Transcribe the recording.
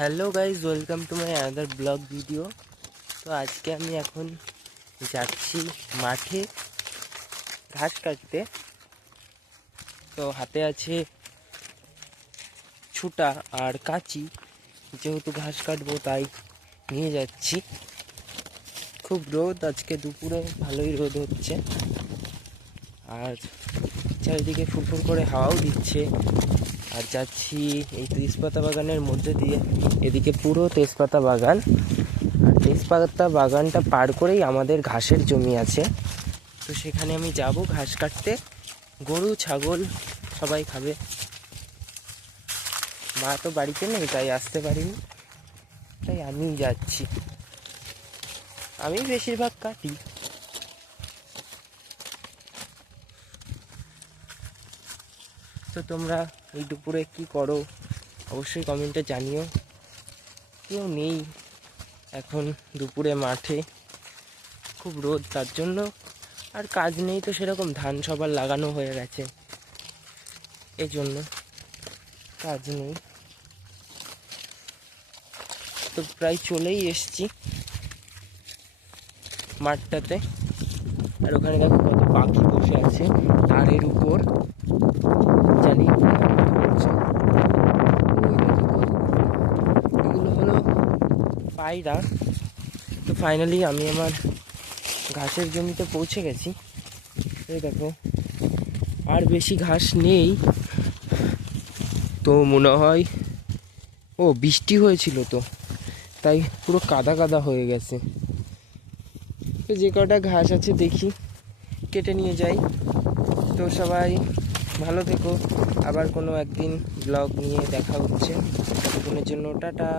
Hello guys, welcome to my another blog video. তো আজকে আমি এখন যাচ্ছি মাঠে ঘাস কাটতে। তো হাতে আছে ছুটা আর কাঁচি, যেহেতু ঘাস কাটবো তাই নিয়ে যাচ্ছি। খুব রোদ আজকে, দুপুরে ভালোই রোদ হচ্ছে আর চারিদিকে ফুরফুর করে হাওয়াও দিচ্ছে। আর যাচ্ছি এই তেজপাতা বাগানের মধ্যে দিয়ে, এদিকে পুরো তেজপাতা বাগান, আর তেজপাতা বাগানটা পার করেই আমাদের ঘাসের জমি আছে। তো সেখানে আমি যাব ঘাস কাটতে, গরু ছাগল সবাই খাবে। মা তো বাড়িতে নেই তাই আসতে পারিনি, তাই আমি যাচ্ছি। আমি বেশিরভাগ কাটি। তো তোমরা এই দুপুরে কি করো অবশ্যই কমেন্টে জানিও। কেউ নেই এখন দুপুরে মাঠে, খুব রোদ, তার জন্য আর কাজ নেই তো সেরকম। ধান সবার লাগানো হয়ে গেছে, এই জন্য কাজ নেই। তো প্রায় চলেই এসছি মাঠটাতে। আর ওখানে দেখো কত পাখি বসে আছে তারের উপর, জানি এগুলো হলো পায়রা। তো ফাইনালি আমি আমার ঘাসের জমিতে পৌঁছে গেছি। এই দেখো আর বেশি ঘাস নেই, তো মনে হয় বৃষ্টি হয়েছিল তো তাই পুরো কাদা কাদা হয়ে গেছে। তো যে কটা ঘাস আছে দেখি কেটে নিয়ে যাই। তো সবাই ভালো থেকো, আবার কোনো একদিন ব্লগ নিয়ে দেখা হচ্ছে। ততক্ষণের জন্য টাটা।